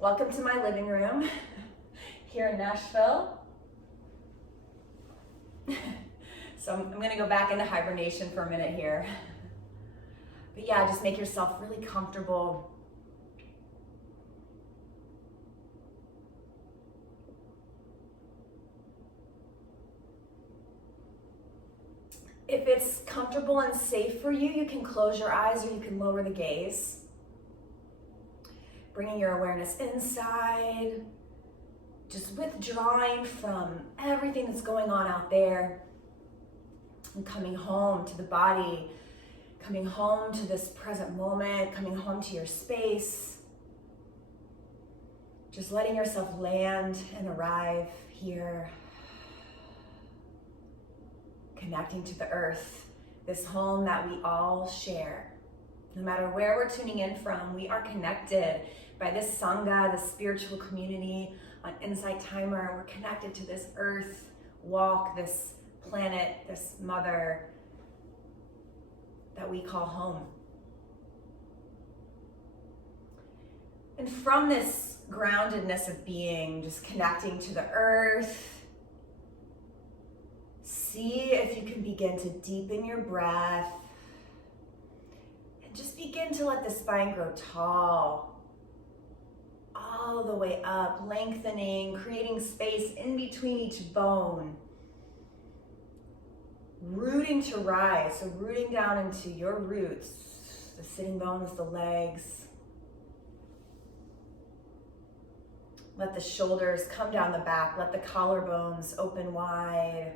Welcome to my living room here in Nashville. So I'm gonna go back into hibernation for a minute here. But yeah, just make yourself really comfortable. If it's comfortable and safe for you, you can close your eyes or you can lower the gaze. Bringing your awareness inside, just withdrawing from everything that's going on out there and coming home to the body, coming home to this present moment, coming home to your space. Just letting yourself land and arrive here. Connecting to the earth, this home that we all share. No matter where we're tuning in from, we are connected by this Sangha, the spiritual community on Insight Timer. We're connected to this earth walk, this planet, this mother that we call home. And from this groundedness of being, just connecting to the earth, see if you can begin to deepen your breath and just begin to let the spine grow tall, all the way up, lengthening, creating space in between each bone. Rooting to rise, so rooting down into your roots, the sitting bones, the legs. Let the shoulders come down the back, let the collarbones open wide.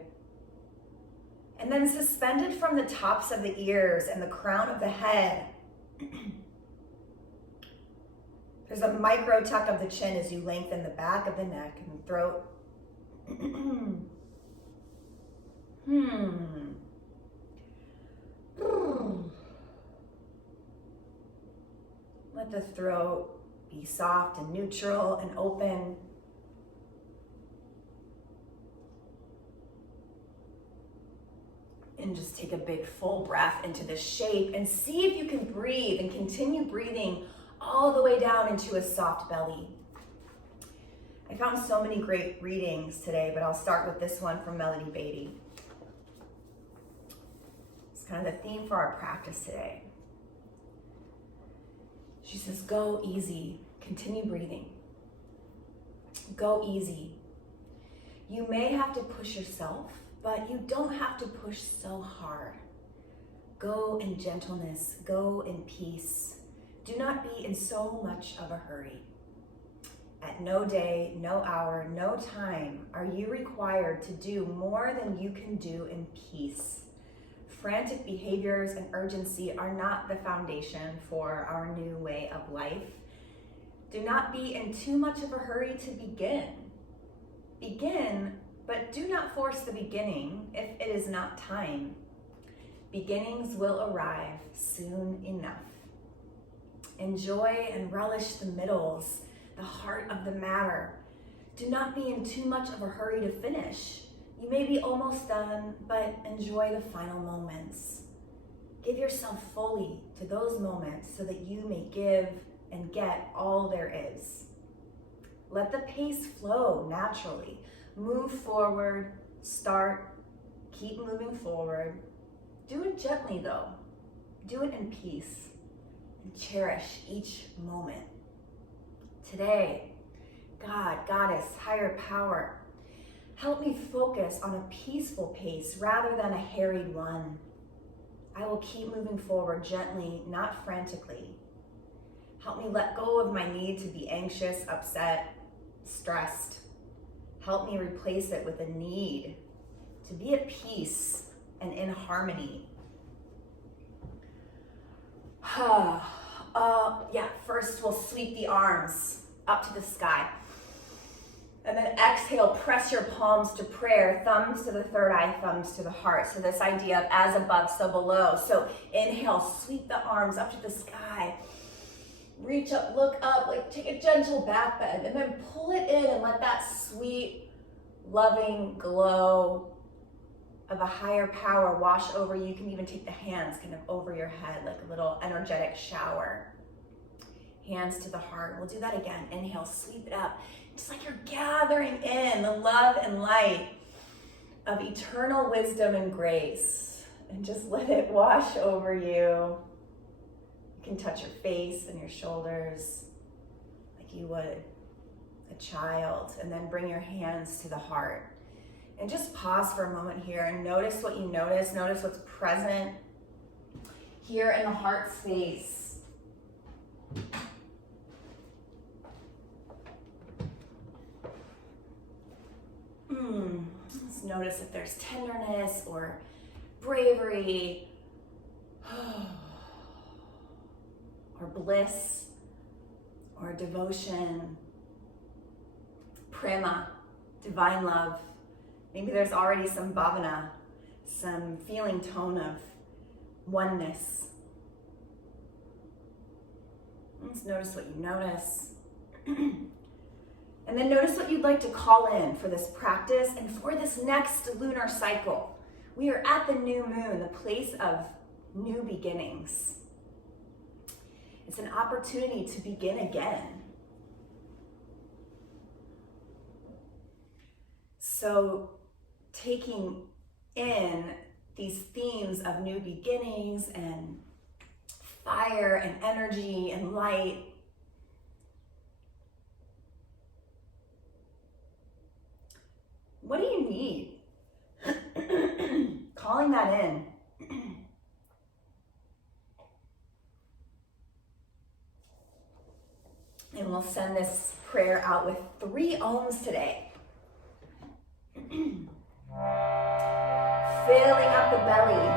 And then suspended from the tops of the ears and the crown of the head, there's a micro tuck of the chin as you lengthen the back of the neck and the throat. Let the throat be soft and neutral and open. And just take a big full breath into this shape and see if you can breathe and continue breathing all the way down into a soft belly. I found so many great readings today, but I'll start with this one from Melody Beattie. It's kind of the theme for our practice today. She says, go easy, continue breathing. Go easy. You may have to push yourself, but you don't have to push so hard. Go in gentleness, go in peace. Do not be in so much of a hurry. At no day, no hour, no time are you required to do more than you can do in peace. Frantic behaviors and urgency are not the foundation for our new way of life. Do not be in too much of a hurry to begin. Begin, but do not force the beginning if it is not time. Beginnings will arrive soon enough. Enjoy and relish the middles, the heart of the matter. Do not be in too much of a hurry to finish. You may be almost done, but enjoy the final moments. Give yourself fully to those moments so that you may give and get all there is. Let the pace flow naturally. Move forward, start, keep moving forward. Do it gently though. Do it in peace. And cherish each moment. Today, God, Goddess, higher power, help me focus on a peaceful pace rather than a harried one. I will keep moving forward gently, not frantically. Help me let go of my need to be anxious, upset, stressed. Help me replace it with a need to be at peace and in harmony. First we'll sweep the arms up to the sky. And then exhale, press your palms to prayer, thumbs to the third eye, thumbs to the heart. So this idea of as above, so below. So inhale, sweep the arms up to the sky. Reach up, look up, like take a gentle back bend, and then pull it in and let that sweet, loving glow of a higher power wash over you. You can even take the hands kind of over your head like a little energetic shower. hands to the heart. We'll do that again. Inhale, sweep it up. Just like you're gathering in the love and light of eternal wisdom and grace. And just let it wash over you. You can touch your face and your shoulders like you would a child. And then bring your hands to the heart. And just pause for a moment here and notice what you notice. Notice what's present here in the heart space. Let's notice if there's tenderness or bravery or bliss or devotion, prema, divine love. Maybe there's already some bhavana, some feeling tone of oneness. Let's notice what you notice. And then notice what you'd like to call in for this practice and for this next lunar cycle. We are at the new moon, the place of new beginnings. It's an opportunity to begin again. So taking in these themes of new beginnings and fire and energy and light, what do you need? Calling that in. And we'll send this prayer out with 3 ohms today. Filling up the belly.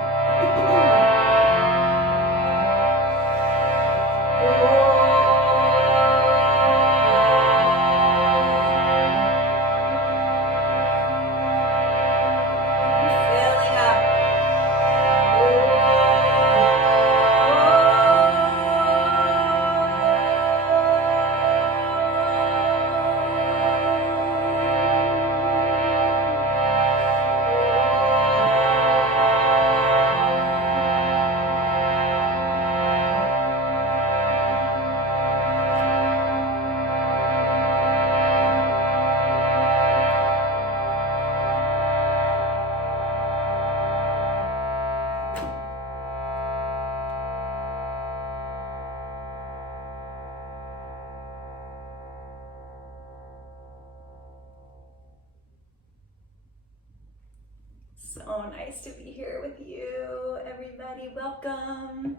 So nice to be here with you, everybody. Welcome.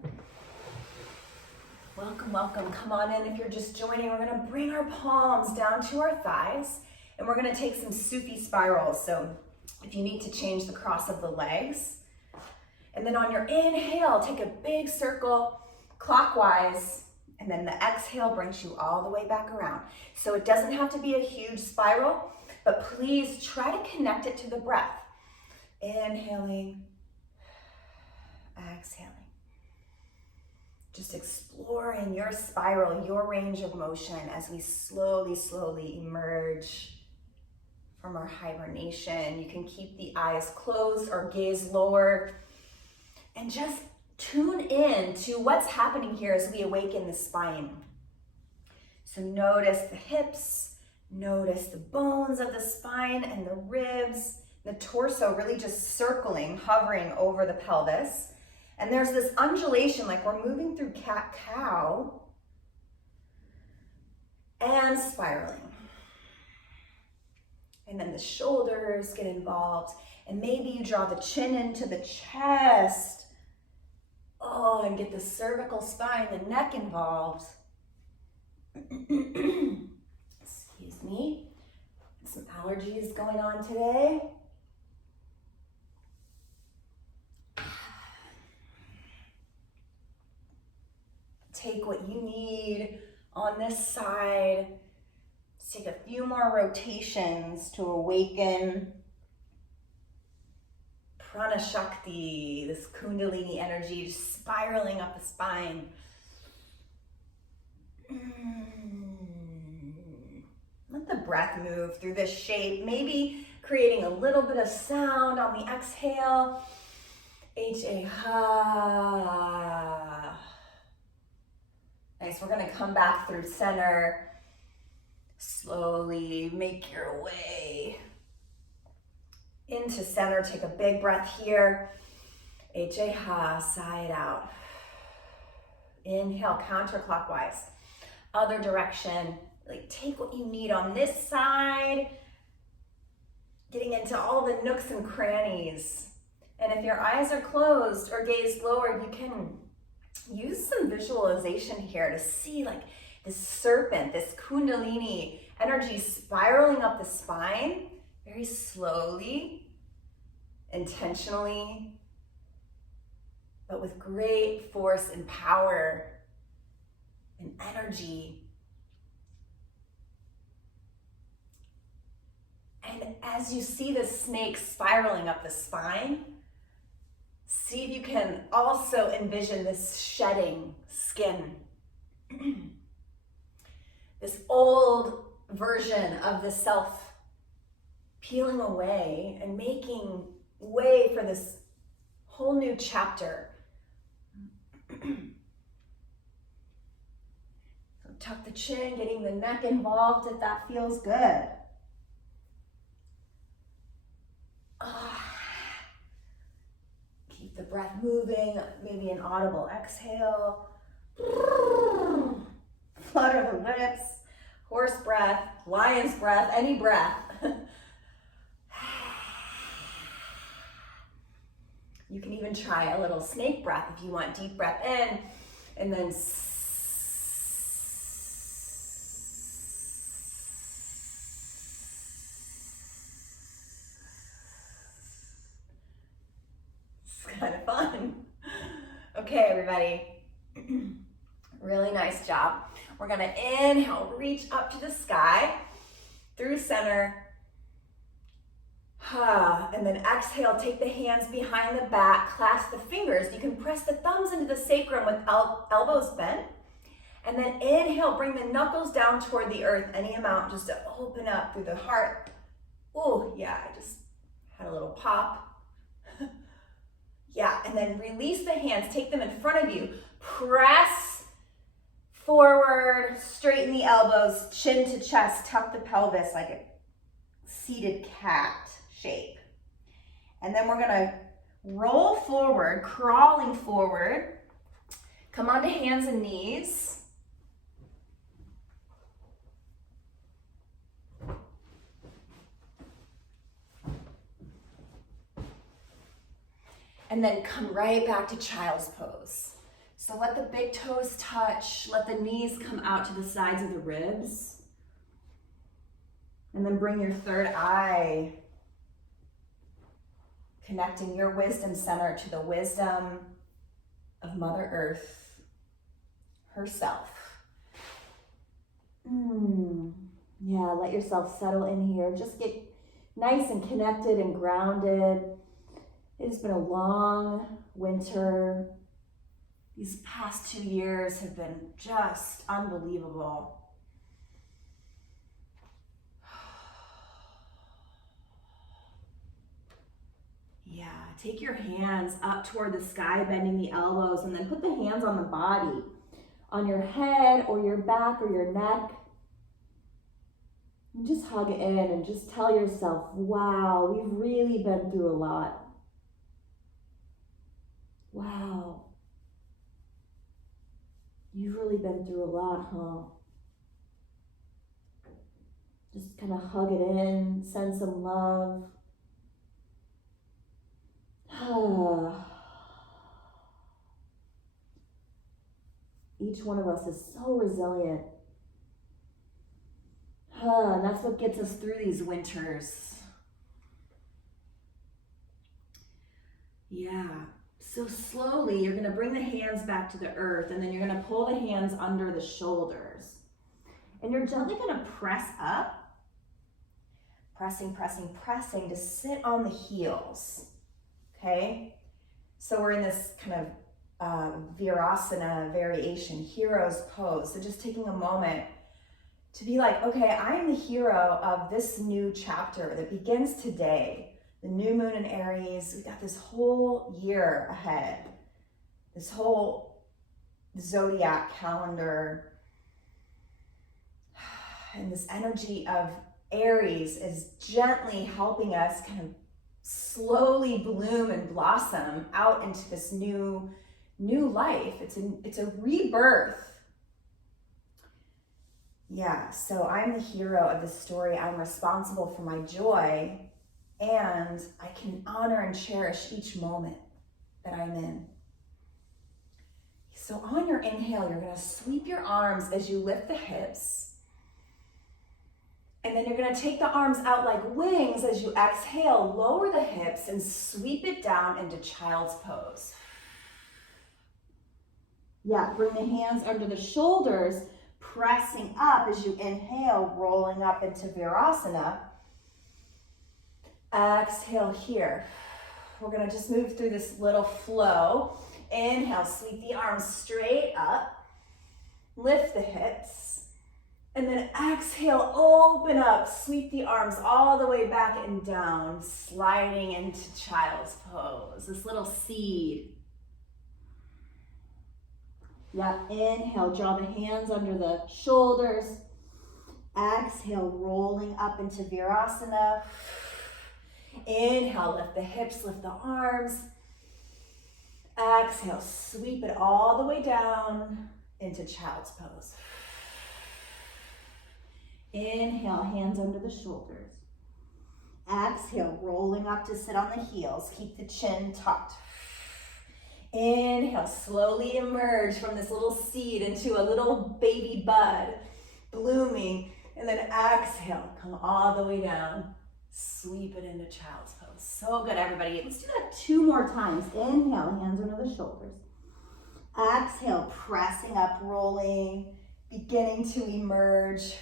Welcome, welcome. Come on in if you're just joining. We're gonna bring our palms down to our thighs and we're gonna take some Sufi spirals. So if you need to change the cross of the legs. And then on your inhale, take a big circle clockwise, and then the exhale brings you all the way back around. So it doesn't have to be a huge spiral, but please try to connect it to the breath. Inhaling, exhaling. Just exploring your spiral, your range of motion as we slowly, slowly emerge from our hibernation. You can keep the eyes closed or gaze lowered and just tune in to what's happening here as we awaken the spine. So notice the hips, notice the bones of the spine and the ribs, the torso really just circling, hovering over the pelvis. And there's this undulation, like we're moving through cat-cow and spiraling. And then the shoulders get involved, and maybe you draw the chin into the chest. Oh, and get the cervical spine, the neck involved. Excuse me. Some allergies going on today. Take what you need on this side. Let's take a few more rotations to awaken prana shakti, this kundalini energy, just spiraling up the spine. Let the breath move through this shape, maybe creating a little bit of sound on the exhale. H-A, ha. Nice, we're gonna come back through center. Slowly make your way into center. Take a big breath here. H-A-ha, sigh it out. Inhale, counterclockwise. Other direction. Like, take what you need on this side. Getting into all the nooks and crannies. And if your eyes are closed or gaze lowered, you can use some visualization here to see like this serpent, this kundalini energy spiraling up the spine very slowly, intentionally, but with great force and power and energy. And as you see the snake spiraling up the spine, see if you can also envision this shedding skin. This old version of the self peeling away and making way for this whole new chapter. So tuck the chin, getting the neck involved if that feels good. Keep the breath moving, maybe an audible exhale. Flutter the lips, horse breath, lion's breath, any breath. You can even try a little snake breath if you want. Deep breath in, and then kind of fun. Okay, everybody. Really nice job. We're gonna inhale, reach up to the sky, through center. And then exhale, take the hands behind the back, clasp the fingers. You can press the thumbs into the sacrum with elbows bent. And then inhale, bring the knuckles down toward the earth, any amount, just to open up through the heart. Oh, yeah, I just had a little pop. Yeah, and then release the hands, take them in front of you. Press forward, straighten the elbows, chin to chest, tuck the pelvis like a seated cat shape. And then we're gonna roll forward, crawling forward. Come onto hands and knees. And then come right back to child's pose. So let the big toes touch, let the knees come out to the sides of the ribs. And then bring your third eye, connecting your wisdom center to the wisdom of Mother Earth herself. Yeah, let yourself settle in here. Just get nice and connected and grounded. It has been a long winter. These past 2 years have been just unbelievable. Yeah, take your hands up toward the sky, bending the elbows, and then put the hands on the body, on your head or your back or your neck. And just hug it in and just tell yourself, wow, we've really been through a lot. Wow. You've really been through a lot, huh? Just kind of hug it in, send some love. Each one of us is so resilient. And that's what gets us through these winters. Yeah. So slowly, you're going to bring the hands back to the earth, and then you're going to pull the hands under the shoulders. And you're gently going to press up, pressing to sit on the heels. Okay? So we're in this kind of Virasana variation, hero's pose. So just taking a moment to be like, okay, I am the hero of this new chapter that begins today. The new moon in Aries, we've got this whole year ahead. This zodiac calendar. And this energy of Aries is gently helping us kind of slowly bloom and blossom out into this new life. It's a rebirth. Yeah, so I'm the hero of the story. I'm responsible for my joy, and I can honor and cherish each moment that I'm in. So on your inhale, you're going to sweep your arms as you lift the hips. And then you're going to take the arms out like wings as you exhale, lower the hips and sweep it down into child's pose. Yeah, bring the hands under the shoulders, pressing up as you inhale, rolling up into Virasana. Exhale here. We're going to just move through this little flow. Inhale, sweep the arms straight up, lift the hips. And then exhale, open up, sweep the arms all the way back and down, sliding into child's pose, this little seed. Yeah, inhale, draw the hands under the shoulders. Exhale, rolling up into Virasana. Inhale, lift the hips, lift the arms. Exhale, sweep it all the way down into child's pose. Inhale, hands under the shoulders. Exhale, rolling up to sit on the heels. Keep the chin tucked. Inhale, slowly emerge from this little seed into a little baby bud, blooming. And then exhale, come all the way down. Sweep it into child's pose. So good, everybody. Let's do that 2 more times. Inhale, hands under the shoulders. Exhale, pressing up, rolling, beginning to emerge.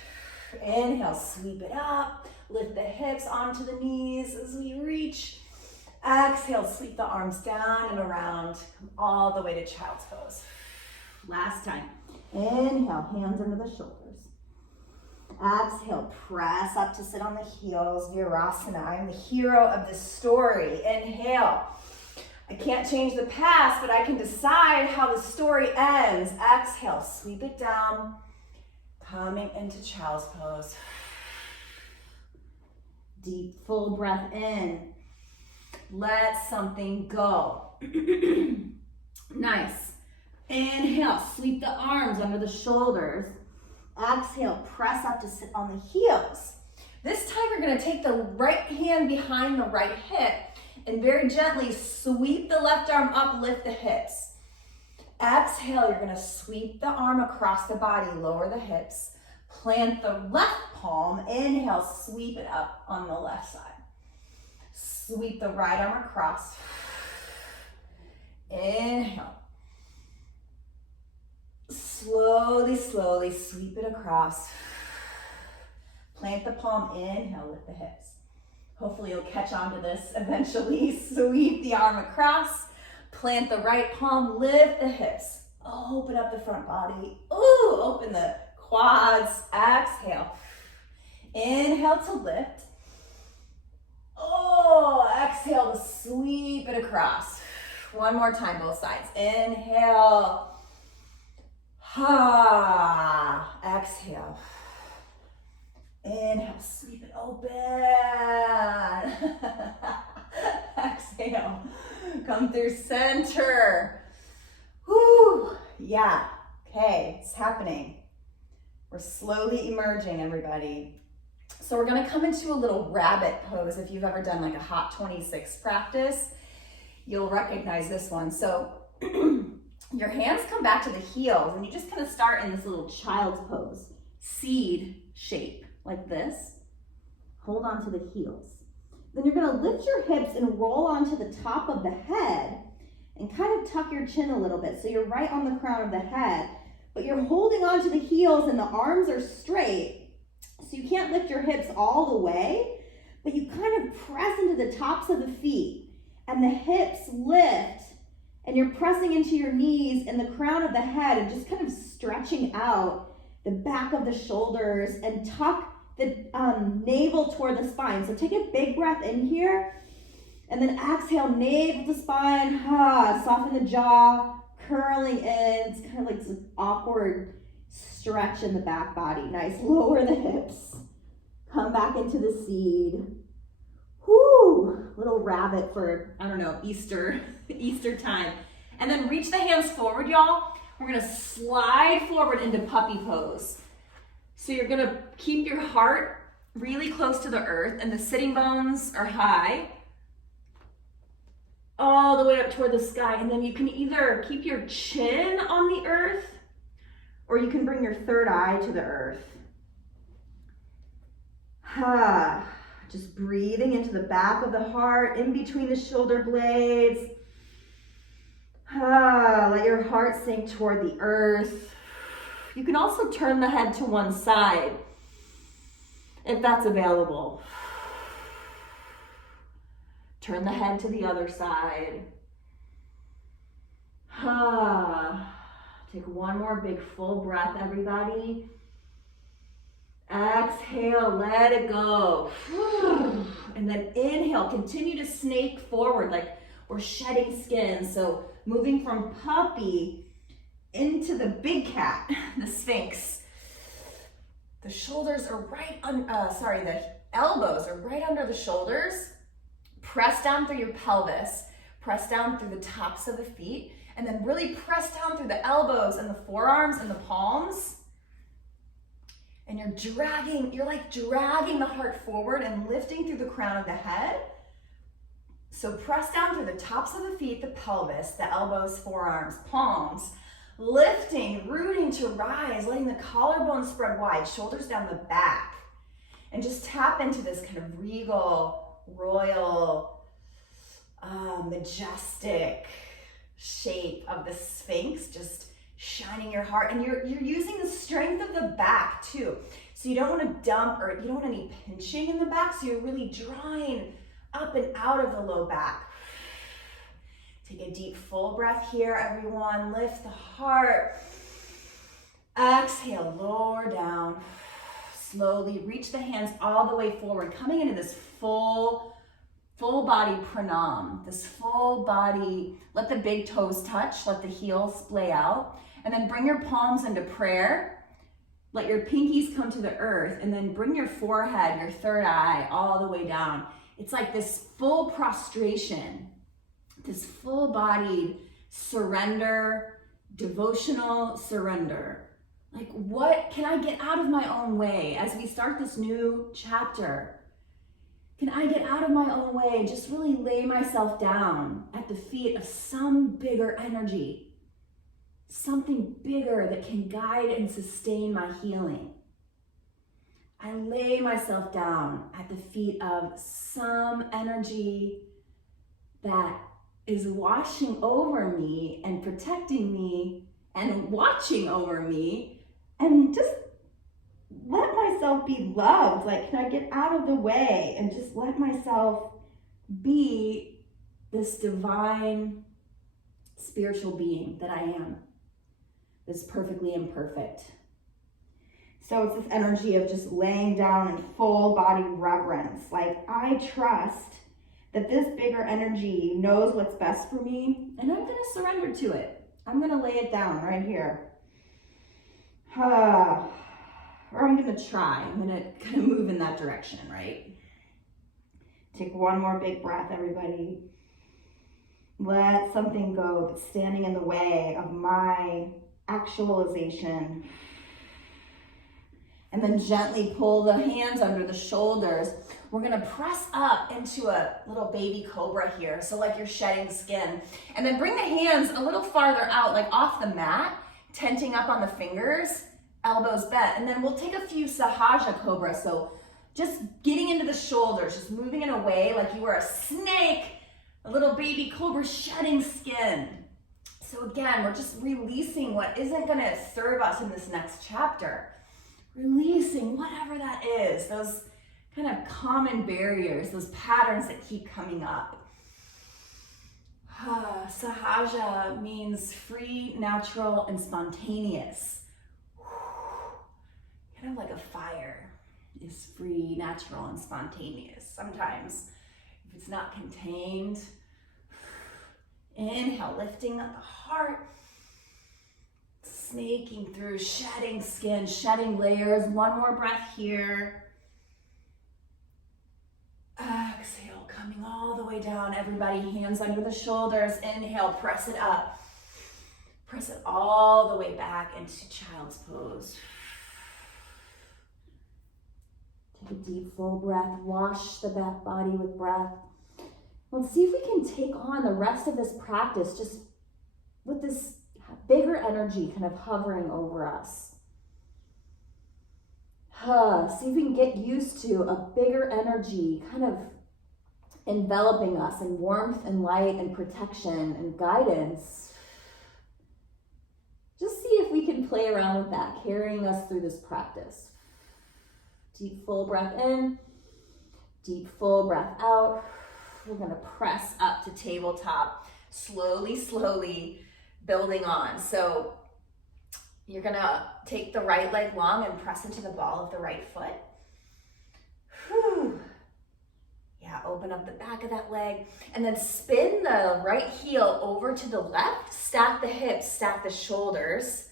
Inhale, sweep it up, lift the hips onto the knees as we reach. Exhale, sweep the arms down and around, come all the way to child's pose. Last time. Inhale, hands under the shoulders. Exhale, press up to sit on the heels, Virasana. I'm the hero of this story. Inhale. I can't change the past, but I can decide how the story ends. Exhale, sweep it down. Coming into child's pose. Deep, full breath in. Let something go. Nice. Inhale, sweep the arms under the shoulders. Exhale, press up to sit on the heels. This time you're going to take the right hand behind the right hip and very gently sweep the left arm up, lift the hips. Exhale, you're going to sweep the arm across the body, lower the hips. Plant the left palm. Inhale, sweep it up on the left side. Sweep the right arm across. Inhale. Slowly, slowly sweep it across. Plant the palm. Inhale, lift the hips. Hopefully you'll catch on to this eventually. Sweep the arm across. Plant the right palm, lift the hips. Open up the front body. Ooh, open the quads. Exhale. Inhale to lift. Oh, exhale to sweep it across. One more time, both sides. Inhale. Ha. Exhale. Inhale, sweep it open. Exhale. Come through center. Whoo. Yeah. Okay, it's happening. We're slowly emerging, everybody. So we're going to come into a little rabbit pose. If you've ever done like a Hot 26 practice, you'll recognize this one. So your hands come back to the heels and you just kind of start in this little child's pose, seed shape like this. Hold on to the heels. Then you're going to lift your hips and roll onto the top of the head and kind of tuck your chin a little bit. So you're right on the crown of the head, but you're holding onto the heels and the arms are straight. So you can't lift your hips all the way, but you kind of press into the tops of the feet and the hips lift and you're pressing into your knees and the crown of the head and just kind of stretching out the back of the shoulders and tuck the navel toward the spine. So take a big breath in here and then exhale, navel to spine, soften the jaw, curling in. It's kind of like this awkward stretch in the back body. Nice, lower the hips. Come back into the seed. Whoo, little rabbit for, I don't know, Easter time. And then reach the hands forward, y'all. We're gonna slide forward into puppy pose. So you're gonna keep your heart really close to the earth and the sitting bones are high, all the way up toward the sky. And then you can either keep your chin on the earth or you can bring your third eye to the earth. Just breathing into the back of the heart, in between the shoulder blades. Let your heart sink toward the earth. You can also turn the head to one side if that's available. Turn the head to the other side. Take one more big full breath, everybody. Exhale, let it go. And then inhale, continue to snake forward like we're shedding skin. So moving from puppy into the big cat, the Sphinx. The shoulders are right on, the elbows are right under the shoulders. Press down through your pelvis. Press down through the tops of the feet. And then really press down through the elbows and the forearms and the palms. And you're like dragging the heart forward and lifting through the crown of the head. So press down through the tops of the feet, the pelvis, the elbows, forearms, palms, lifting, rooting to rise, letting the collarbone spread wide, shoulders down the back. And just tap into this kind of regal, royal, majestic shape of the Sphinx, just shining your heart. And you're using the strength of the back too. So you don't want to dump or you don't want any pinching in the back. So you're really drawing up and out of the low back. Take a deep full breath here, everyone. Lift the heart. Exhale, lower down. Slowly reach the hands all the way forward, coming into this full body pranam, this full body. Let the big toes touch, let the heels splay out, and then bring your palms into prayer. Let your pinkies come to the earth, and then bring your forehead, your third eye, all the way down. It's like this full prostration, this full-bodied surrender, devotional surrender. Like, what can I get out of my own way as we start this new chapter? Can I get out of my own way and just really lay myself down at the feet of some bigger energy, something bigger that can guide and sustain my healing? I lay myself down at the feet of some energy that is washing over me and protecting me and watching over me, and just let myself be loved. Like, can I get out of the way and just let myself be this divine spiritual being that I am, that's perfectly imperfect. So it's this energy of just laying down in full body reverence. Like, I trust that this bigger energy knows what's best for me, and I'm gonna surrender to it. I'm gonna lay it down right here. Or I'm gonna try. I'm gonna kind of move in that direction, right? Take one more big breath, everybody. Let something go that's standing in the way of my actualization. And then gently pull the hands under the shoulders. We're gonna press up into a little baby cobra here. So like you're shedding skin. And then bring the hands a little farther out, like off the mat, tenting up on the fingers, elbows bent. And then we'll take a few Sahaja cobra. So just getting into the shoulders, just moving it away like you were a snake, a little baby cobra shedding skin. So again, we're just releasing what isn't gonna serve us in this next chapter. Releasing whatever that is, those kind of common barriers, those patterns that keep coming up. Sahaja means free, natural, and spontaneous. Kind of like a fire is free, natural, and spontaneous. Sometimes, if it's not contained, inhale, lifting up the heart. snaking through, shedding skin, shedding layers. One more breath here. Exhale, coming all the way down. Everybody, hands under the shoulders. Inhale, press it up. Press it all the way back into child's pose. Take a deep, full breath. Wash the back body with breath. Let's see if we can take on the rest of this practice just with this bigger energy kind of hovering over us. See if we can get used to a bigger energy kind of enveloping us in warmth and light and protection and guidance. Just see if we can play around with that, carrying us through this practice. Deep, full breath in. Deep, full breath out. We're going to press up to tabletop, slowly, slowly building on. So you're going to take the right leg long and press into the ball of the right foot. Whew. Yeah, open up the back of that leg and then spin the right heel over to the left. Stack the hips, stack the shoulders.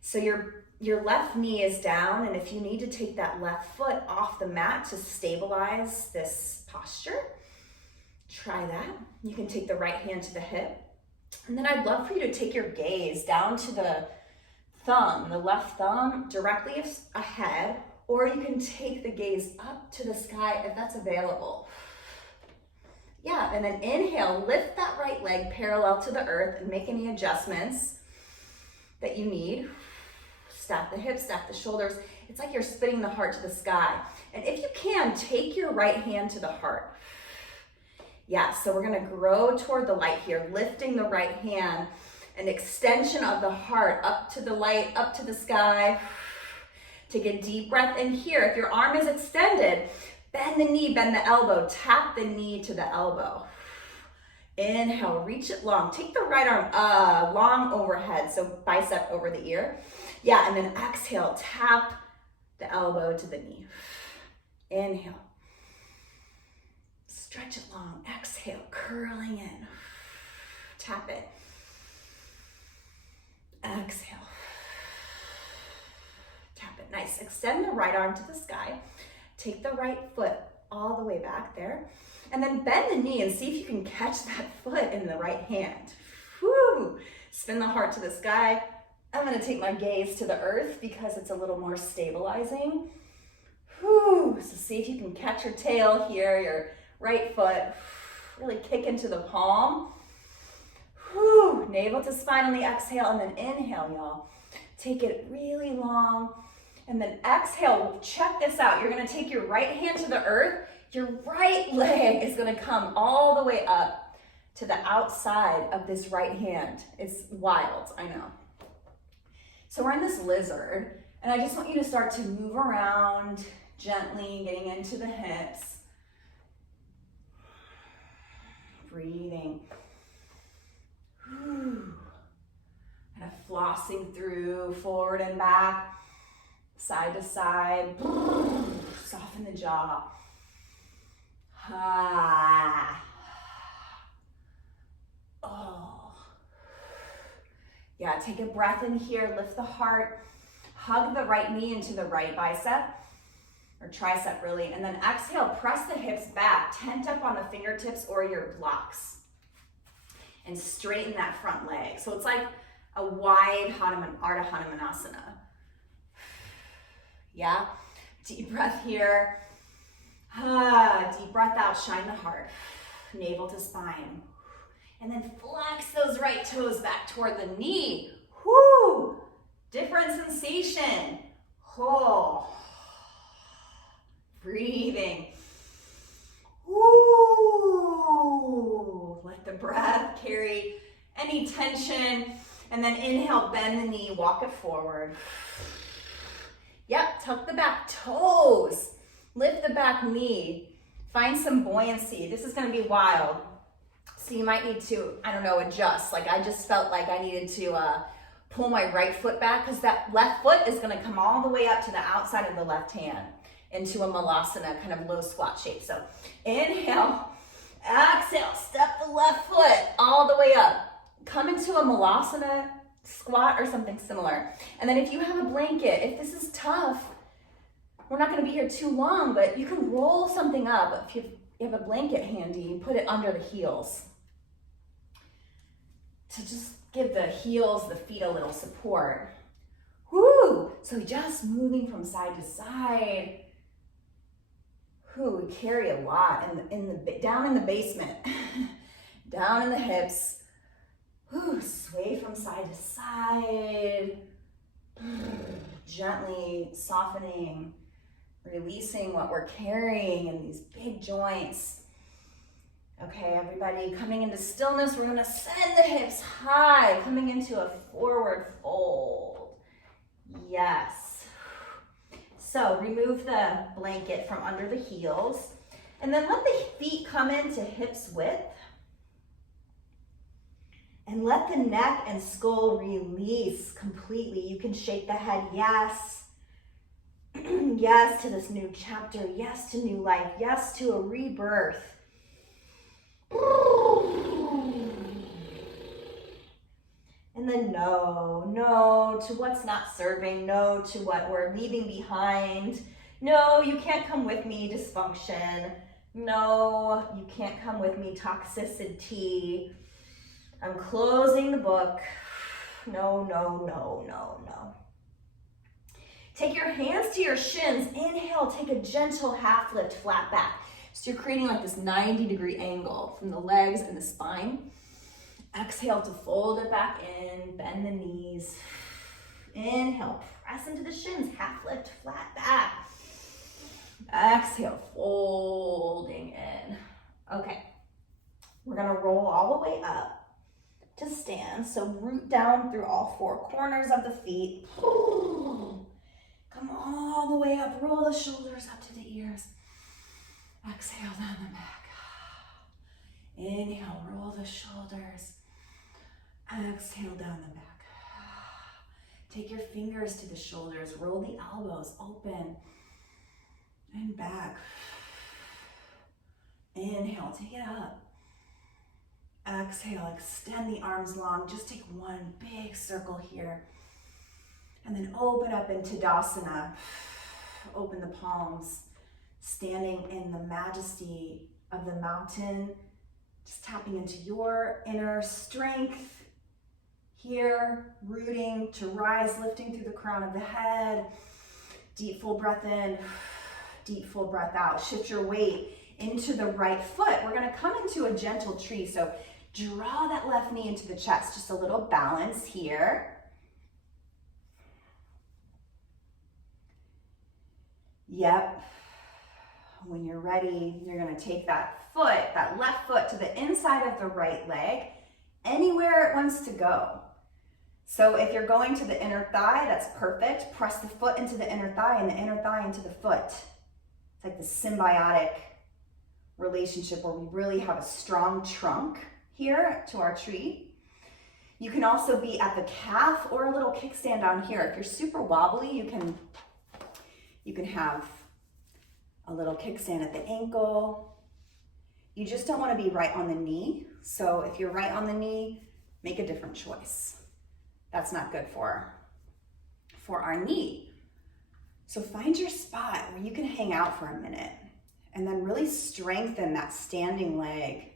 So your left knee is down, and if you need to take that left foot off the mat to stabilize this posture, try that. You can take the right hand to the hip. And then I'd love for you to take your gaze down to the thumb, the left thumb directly ahead, or you can take the gaze up to the sky if that's available. Yeah, and then inhale, lift that right leg parallel to the earth and make any adjustments that you need. Stack the hips, stack the shoulders. It's like you're spinning the heart to the sky. And if you can, take your right hand to the heart. Yeah, so we're gonna grow toward the light here, lifting the right hand, an extension of the heart up to the light, up to the sky. Take a deep breath in here. If your arm is extended, bend the knee, bend the elbow, tap the knee to the elbow. Inhale, reach it long. Take the right arm long overhead, so bicep over the ear. Yeah, and then exhale, tap the elbow to the knee. Inhale. Stretch it long. Exhale, curling in. Tap it. Exhale. Tap it. Nice. Extend the right arm to the sky. Take the right foot all the way back there. And then bend the knee and see if you can catch that foot in the right hand. Whew. Spin the heart to the sky. I'm going to take my gaze to the earth because it's a little more stabilizing. Whew. So see if you can catch your tail here, your right foot. Really kick into the palm. Whew. Navel to spine on the exhale, and then inhale, y'all. Take it really long. And then exhale. Check this out. You're going to take your right hand to the earth. Your right leg is going to come all the way up to the outside of this right hand. It's wild, I know. So we're in this lizard, and I just want you to start to move around gently, getting into the hips. Breathing. Kind of flossing through, forward and back, side to side. Soften the jaw. Oh. Yeah, take a breath in here, lift the heart, hug the right knee into the right bicep, or tricep really, and then exhale, press the hips back, tent up on the fingertips or your blocks, and straighten that front leg. So it's like a wide Ardha Hanumanasana. Yeah, deep breath here. Deep breath out, shine the heart, navel to spine. And then flex those right toes back toward the knee. Whoo! Different sensation. Oh. Breathing. Woo! Let the breath carry any tension. And then inhale, bend the knee, walk it forward. Yep, tuck the back toes. Lift the back knee. Find some buoyancy. This is going to be wild. So you might need to, adjust. Like I just felt like I needed to pull my right foot back because that left foot is going to come all the way up to the outside of the left hand into a malasana, kind of low squat shape. So inhale, exhale, step the left foot all the way up. Come into a malasana squat or something similar. And then if you have a blanket, if this is tough, we're not going to be here too long, but you can roll something up. If you have a blanket handy, you put it under the heels to just give the heels, the feet a little support. Woo! So just moving from side to side. Whew, we carry a lot down in the basement, down in the hips. Whew, sway from side to side. Gently softening, releasing what we're carrying in these big joints. Okay, everybody, coming into stillness, we're gonna send the hips high, coming into a forward fold. Yes. So remove the blanket from under the heels, and then let the feet come into hips width. And let the neck and skull release completely. You can shake the head, yes. Yes to this new chapter, yes to new life, yes to a rebirth. And then no to what's not serving, no to what we're leaving behind. No, you can't come with me, dysfunction. No, you can't come with me, toxicity. I'm closing the book. No. Take your hands to your shins. Inhale, take a gentle half lift, flat back. So you're creating like this 90-degree angle from the legs and the spine. Exhale to fold it back in, bend the knees. Inhale, press into the shins, half lift, flat back. Exhale, folding in. Okay, we're gonna roll all the way up to stand. So root down through all four corners of the feet. Come all the way up, roll the shoulders up to the ears. Exhale down the back. Inhale, roll the shoulders. Exhale down the back. Take your fingers to the shoulders, roll the elbows open and back. Inhale, take it up. Exhale, extend the arms long. Just take one big circle here. And then open up into Tadasana. Open the palms, standing in the majesty of the mountain. Just tapping into your inner strength here, rooting to rise, lifting through the crown of the head. Deep full breath in, deep full breath out. Shift your weight into the right foot. We're gonna come into a gentle tree. So draw that left knee into the chest, just a little balance here. Yep. When you're ready, you're gonna take that foot, that left foot to the inside of the right leg, anywhere it wants to go. So if you're going to the inner thigh, that's perfect. Press the foot into the inner thigh and the inner thigh into the foot. It's like the symbiotic relationship where we really have a strong trunk here to our tree. You can also be at the calf or a little kickstand down here. If you're super wobbly, you can have a little kickstand at the ankle. You just don't want to be right on the knee. So if you're right on the knee, make a different choice. That's not good for our knee. So find your spot where you can hang out for a minute and then really strengthen that standing leg,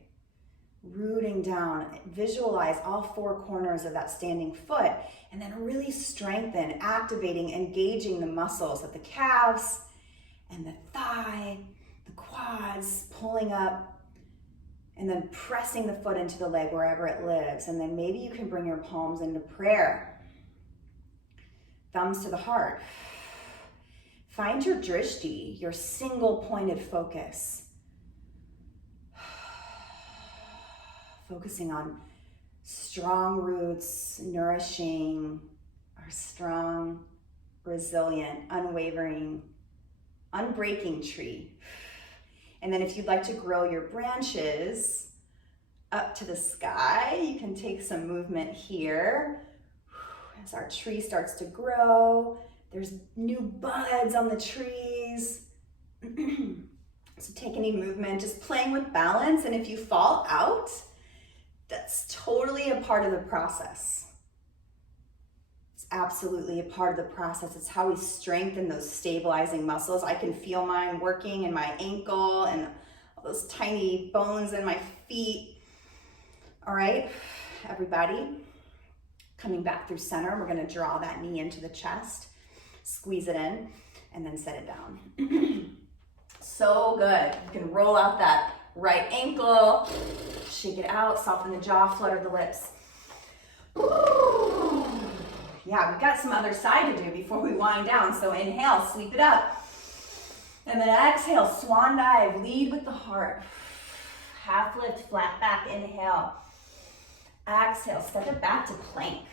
rooting down. Visualize all four corners of that standing foot and then really strengthen, activating, engaging the muscles of the calves and the thigh, the quads, pulling up, and then pressing the foot into the leg wherever it lives. And then maybe you can bring your palms into prayer. Thumbs to the heart. Find your drishti, your single pointed focus. Focusing on strong roots, nourishing our strong, resilient, unwavering, unbreaking tree. And then if you'd like to grow your branches up to the sky, you can take some movement here. As our tree starts to grow, there's new buds on the trees. So take any movement, just playing with balance. And if you fall out, that's totally a part of the process. absolutely a part of the process. It's how we strengthen those stabilizing muscles. I can feel mine working in my ankle and all those tiny bones in my feet. All right, everybody, coming back through center, we're gonna draw that knee into the chest, squeeze it in, and then set it down. So good. You can roll out that right ankle, shake it out, soften the jaw, flutter the lips. Yeah, we've got some other side to do before we wind down. So inhale, sweep it up. And then exhale, swan dive, lead with the heart. Half lift, flat back, inhale. Exhale, step it back to plank.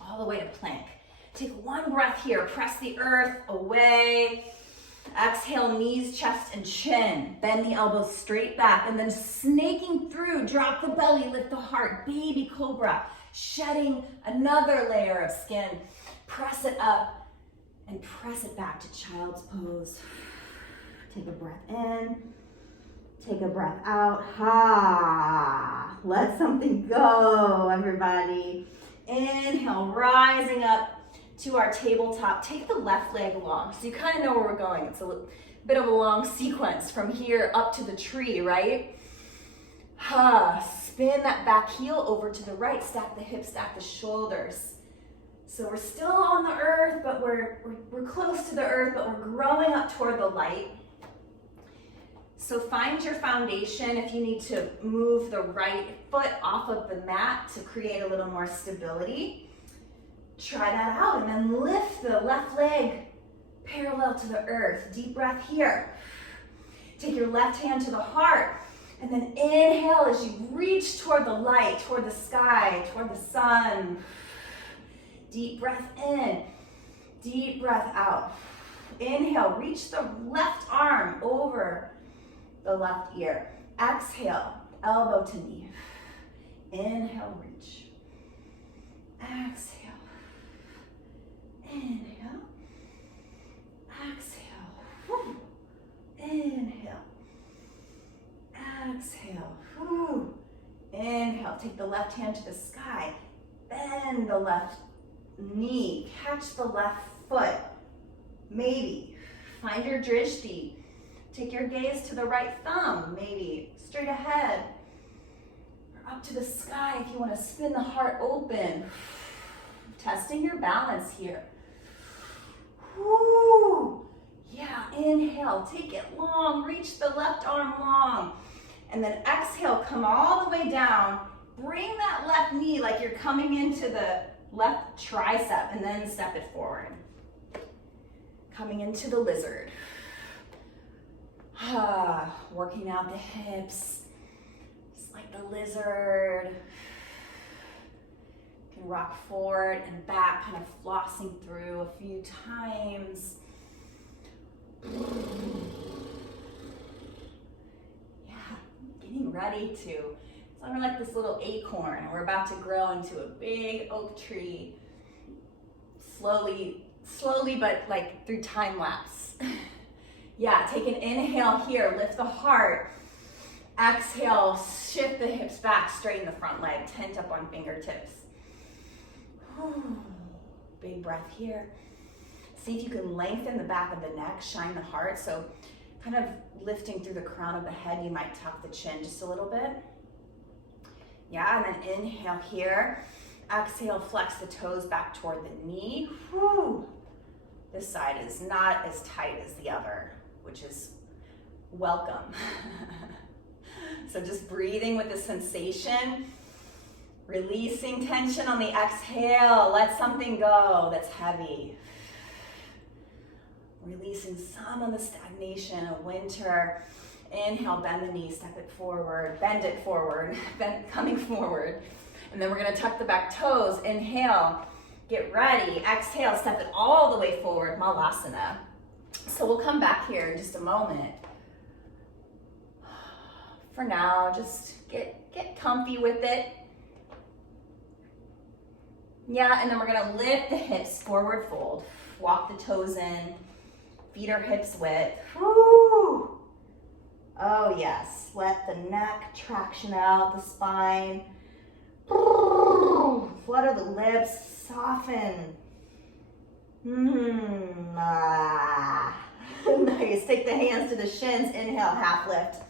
All the way to plank. Take one breath here, press the earth away. Exhale, knees, chest, and chin. Bend the elbows straight back, and then snaking through, drop the belly, lift the heart, baby cobra. Shedding another layer of skin. Press it up and press it back to child's pose. Take a breath in, take a breath out. Ha! Let something go, everybody. Inhale, rising up to our tabletop. Take the left leg along so you kind of know where we're going. It's a bit of a long sequence from here up to the tree, right? Spin that back heel over to the right, stack the hips, stack the shoulders. So we're still on the earth, but we're close to the earth, but we're growing up toward the light. So find your foundation. If you need to move the right foot off of the mat to create a little more stability, try that out, and then lift the left leg parallel to the earth. Deep breath here. Take your left hand to the heart, and then inhale as you reach toward the light, toward the sky, toward the sun. Deep breath in, deep breath out. Inhale, reach the left arm over the left ear. Exhale, elbow to knee. Inhale, reach. Exhale. Inhale. Exhale. Whew. Inhale. Exhale. Whew. Inhale. Take the left hand to the sky. Bend the left knee. Catch the left foot. Maybe. Find your drishti. Take your gaze to the right thumb. Maybe straight ahead. Or up to the sky if you want to spin the heart open. Testing your balance here. Woo. Yeah, inhale, take it long, reach the left arm long. And then exhale, come all the way down. Bring that left knee like you're coming into the left tricep, and then step it forward. Coming into the lizard. Working out the hips, just like the lizard. You can rock forward and back, kind of flossing through a few times. Yeah, getting ready to. So we're like this little acorn, and we're about to grow into a big oak tree. Slowly, but like through time lapse. Yeah, take an inhale here, lift the heart. Exhale, shift the hips back, straighten the front leg, tent up on fingertips. Big breath here. See if you can lengthen the back of the neck, shine the heart. So kind of lifting through the crown of the head, you might tuck the chin just a little bit. Yeah, and then inhale here. Exhale, flex the toes back toward the knee. Whew. This side is not as tight as the other, which is welcome. So just breathing with the sensation, releasing tension on the exhale. Let something go that's heavy. Releasing some of the stagnation of winter. Inhale, bend the knee, step it forward, bend it forward, coming forward. And then we're gonna tuck the back toes. Inhale, get ready. Exhale, step it all the way forward, Malasana. So we'll come back here in just a moment. For now, just get comfy with it. Yeah, and then we're gonna lift the hips, forward fold. Walk the toes in, feet are hips width. Woo! Oh yes, let the neck traction out, the spine. Flutter the lips, soften. Nice. Take the hands to the shins. Inhale, half lift.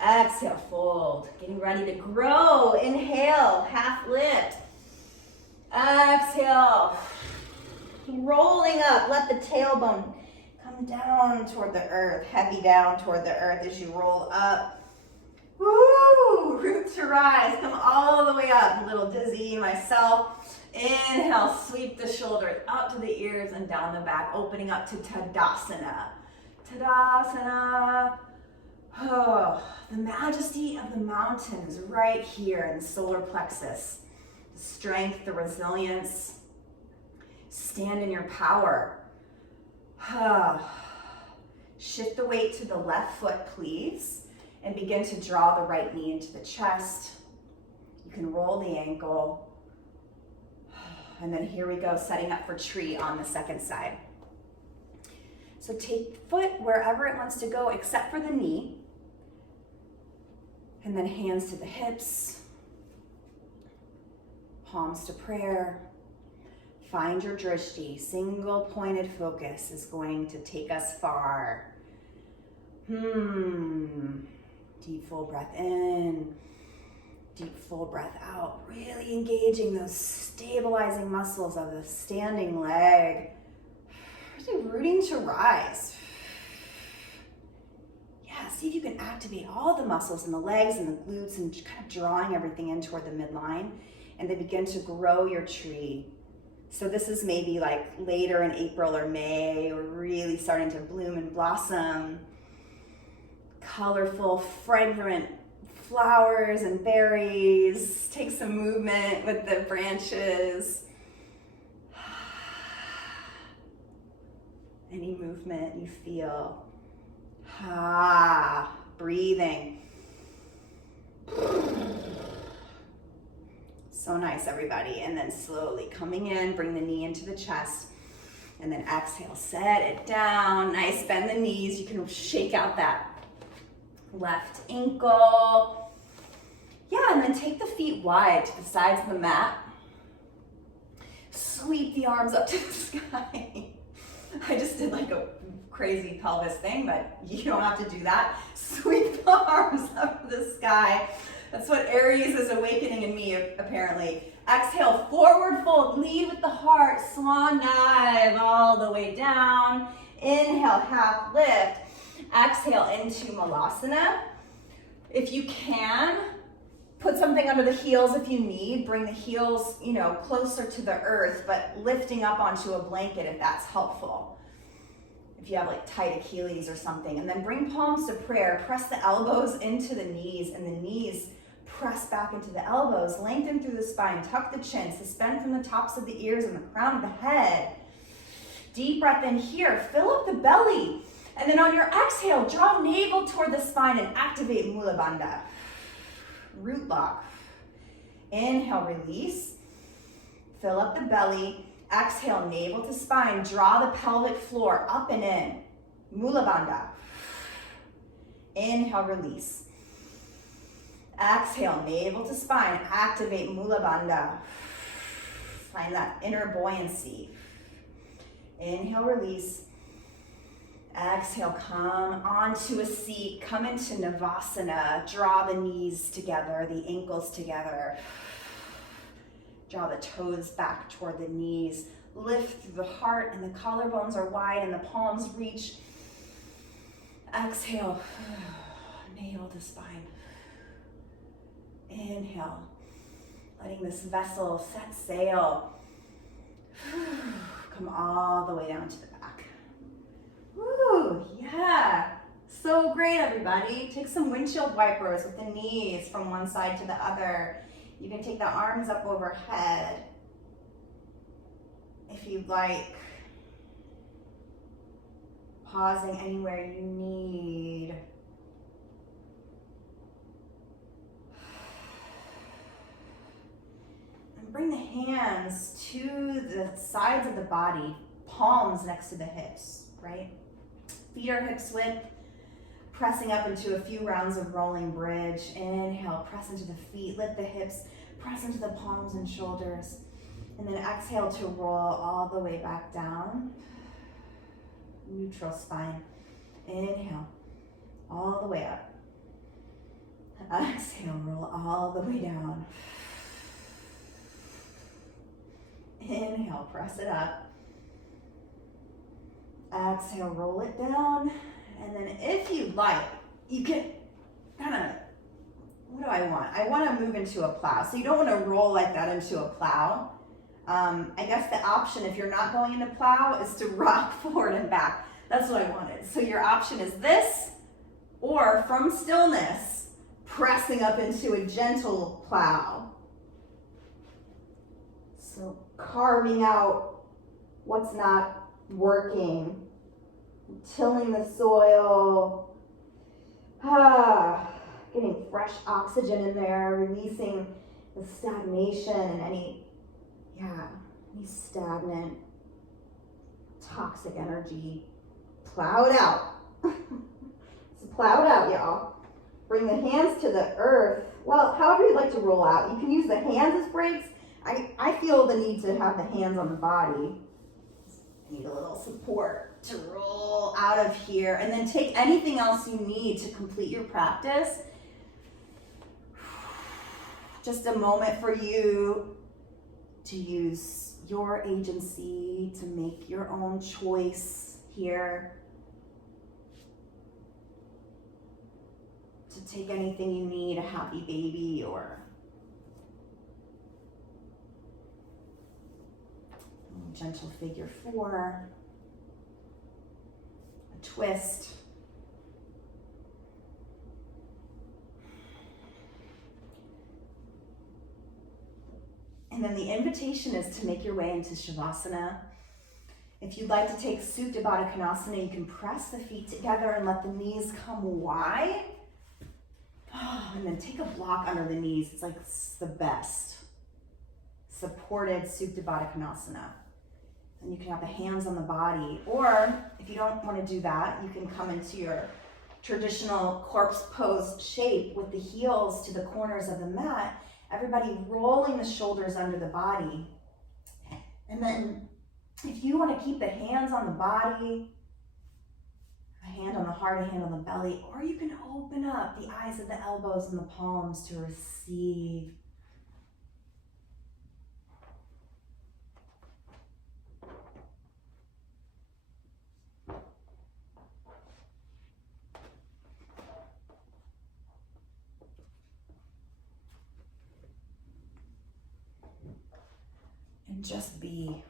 Exhale, fold. Getting ready to grow. Inhale, half lift. Exhale. Rolling up. Let the tailbone come down toward the earth. Heavy down toward the earth as you roll up. Woo! Root to rise. Come all the way up. A little dizzy myself. Inhale, sweep the shoulders up to the ears and down the back, opening up to Tadasana. Tadasana. Oh, the majesty of the mountain is right here in the solar plexus. The strength, the resilience. Stand in your power. Shift the weight to the left foot, please, and begin to draw the right knee into the chest. You can roll the ankle. And then here we go, setting up for tree on the second side. So take foot wherever it wants to go except for the knee. And then hands to the hips. Palms to prayer. Find your drishti. Single pointed focus is going to take us far. Deep full breath in. Deep full breath out, really engaging those stabilizing muscles of the standing leg. Really rooting to rise. Yeah, see if you can activate all the muscles in the legs and the glutes and kind of drawing everything in toward the midline, and then begin to grow your tree. So this is maybe like later in April or May, or really starting to bloom and blossom. Colorful, fragrant flowers and berries. Take some movement with the branches. Any movement you feel. Breathing. So nice, everybody. And then slowly coming in, bring the knee into the chest. And then exhale, set it down. Nice, bend the knees. You can shake out that left ankle. Yeah, and then take the feet wide to the sides of the mat. Sweep the arms up to the sky. I just did like a crazy pelvis thing, but you don't have to do that. Sweep the arms up to the sky. That's what Aries is awakening in me, apparently. Exhale, forward fold, lead with the heart, swan dive all the way down. Inhale, half lift. Exhale into Malasana. If you can, put something under the heels if you need. Bring the heels, closer to the earth, but lifting up onto a blanket if that's helpful. If you have like tight Achilles or something. And then bring palms to prayer. Press the elbows into the knees, and the knees press back into the elbows. Lengthen through the spine. Tuck the chin. Suspend from the tops of the ears and the crown of the head. Deep breath in here. Fill up the belly. And then on your exhale, draw navel toward the spine and activate Mula Bandha. Root lock. Inhale, release. Fill up the belly. Exhale, navel to spine. Draw the pelvic floor up and in. Mula Bandha. Inhale, release. Exhale, navel to spine. Activate Mula Bandha. Find that inner buoyancy. Inhale, release. Exhale, come onto a seat. Come into Navasana. Draw the knees together, the ankles together. Draw the toes back toward the knees. Lift through the heart, and the collarbones are wide and the palms reach. Exhale, navel to spine. Inhale, letting this vessel set sail. Come all the way down to the back. Woo, yeah. So great, everybody. Take some windshield wipers with the knees from one side to the other. You can take the arms up overhead if you'd like. Pausing anywhere you need. And bring the hands to the sides of the body, palms next to the hips, right? Feet are hips width, pressing up into a few rounds of rolling bridge. Inhale, press into the feet, lift the hips, press into the palms and shoulders. And then exhale to roll all the way back down. Neutral spine. Inhale, all the way up. Exhale, roll all the way down. Inhale, press it up. Exhale, roll it down. And then if you like, you can kind of, what do I want? I want to move into a plow. So you don't want to roll like that into a plow. I guess the option, if you're not going into plow, is to rock forward and back. That's what I wanted. So your option is this, or from stillness, pressing up into a gentle plow. So carving out what's not working, tilling the soil, getting fresh oxygen in there, releasing the stagnation and any stagnant, toxic energy. Plow it out. So plow it out, y'all. Bring the hands to the earth. Well, however you'd like to roll out. You can use the hands as brakes. I feel the need to have the hands on the body. I need a little support to roll out of here. And then take anything else you need to complete your practice. Just a moment for you to use your agency to make your own choice here. To take anything you need, a happy baby or a gentle figure four, a twist. And then the invitation is to make your way into Shavasana. If you'd like to take Supta Baddha Konasana, you can press the feet together and let the knees come wide. And then take a block under the knees. It's like the best. Supported Supta Baddha Konasana. And you can have the hands on the body. Or if you don't want to do that, you can come into your traditional corpse pose shape with the heels to the corners of the mat. Everybody rolling the shoulders under the body. And then if you want to keep the hands on the body, a hand on the heart, a hand on the belly, or you can open up the eyes of the elbows and the palms to receive. And just be.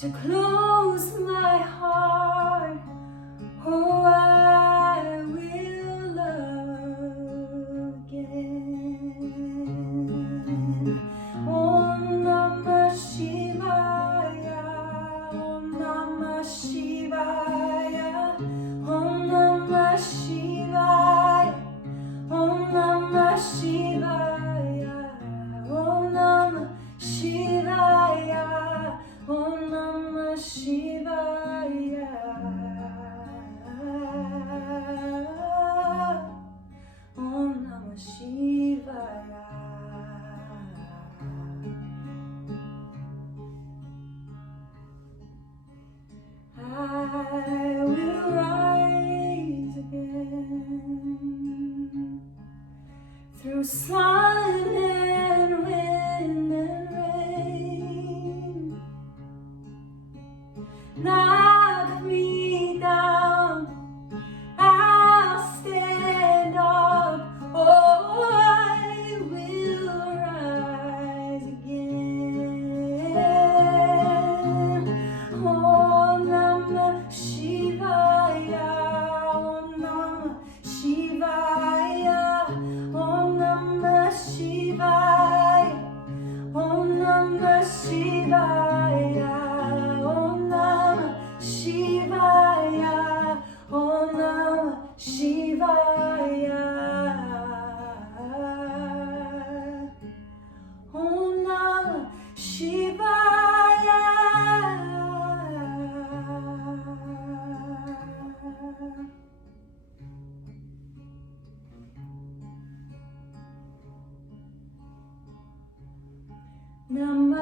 To close my heart, oh, I will love again.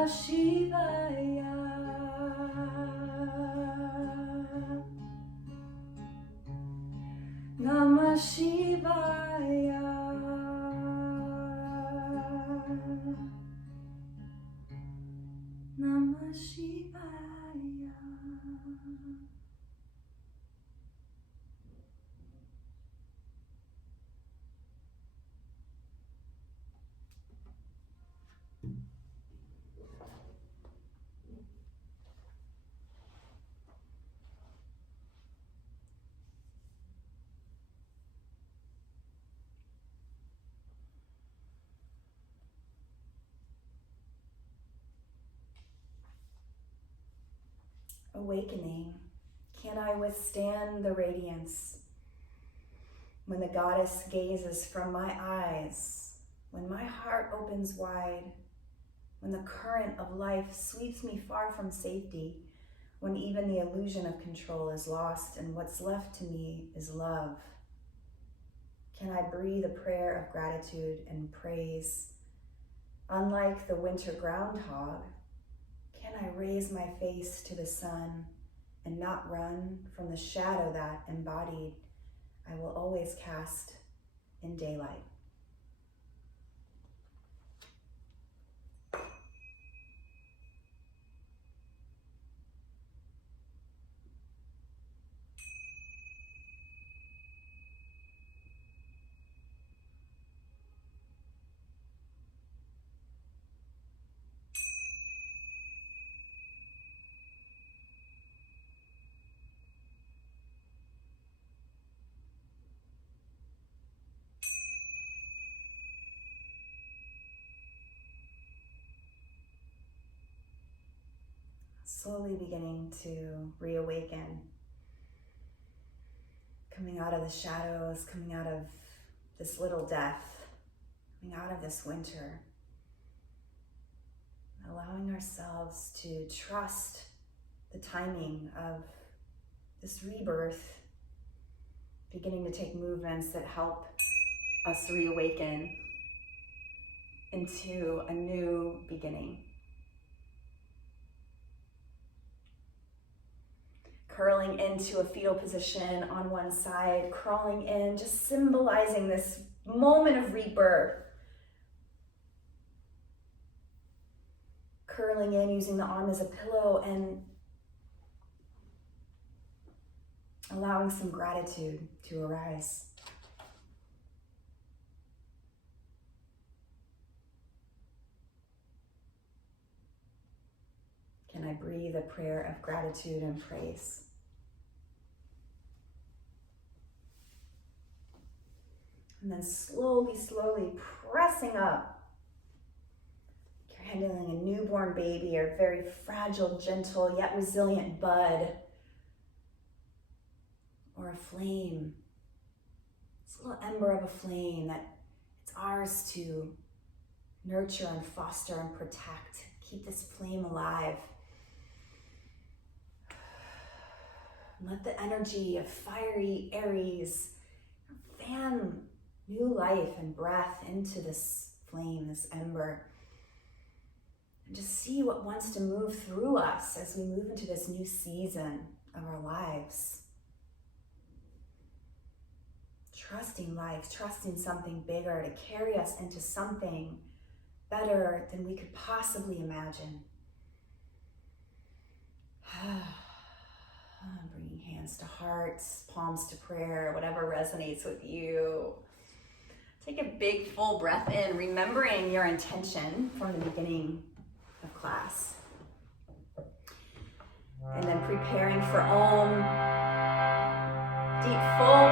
Namah Shivaya. Namah Shivaya. Namah Shivaya. Awakening. Can I withstand the radiance when the goddess gazes from my eyes, when my heart opens wide, when the current of life sweeps me far from safety, when even the illusion of control is lost and what's left to me is love? Can I breathe a prayer of gratitude and praise? Unlike the winter groundhog, can I raise my face to the sun and not run from the shadow that, embodied, I will always cast in daylight? Slowly beginning to reawaken, coming out of the shadows, coming out of this little death, coming out of this winter, allowing ourselves to trust the timing of this rebirth, beginning to take movements that help us reawaken into a new beginning. Curling into a fetal position on one side, crawling in, just symbolizing this moment of rebirth. Curling in, using the arm as a pillow, and allowing some gratitude to arise. Can I breathe a prayer of gratitude and praise? And then slowly, slowly pressing up. You're handling a newborn baby or a very fragile, gentle, yet resilient bud. Or a flame. This little ember of a flame that it's ours to nurture and foster and protect. Keep this flame alive. Let the energy of fiery Aries fan new life and breath into this flame, this ember. And just see what wants to move through us as we move into this new season of our lives. Trusting life, trusting something bigger to carry us into something better than we could possibly imagine. Bringing hands to hearts, palms to prayer, whatever resonates with you. Take a big full breath in, remembering your intention from the beginning of class. And then preparing for Om. Deep full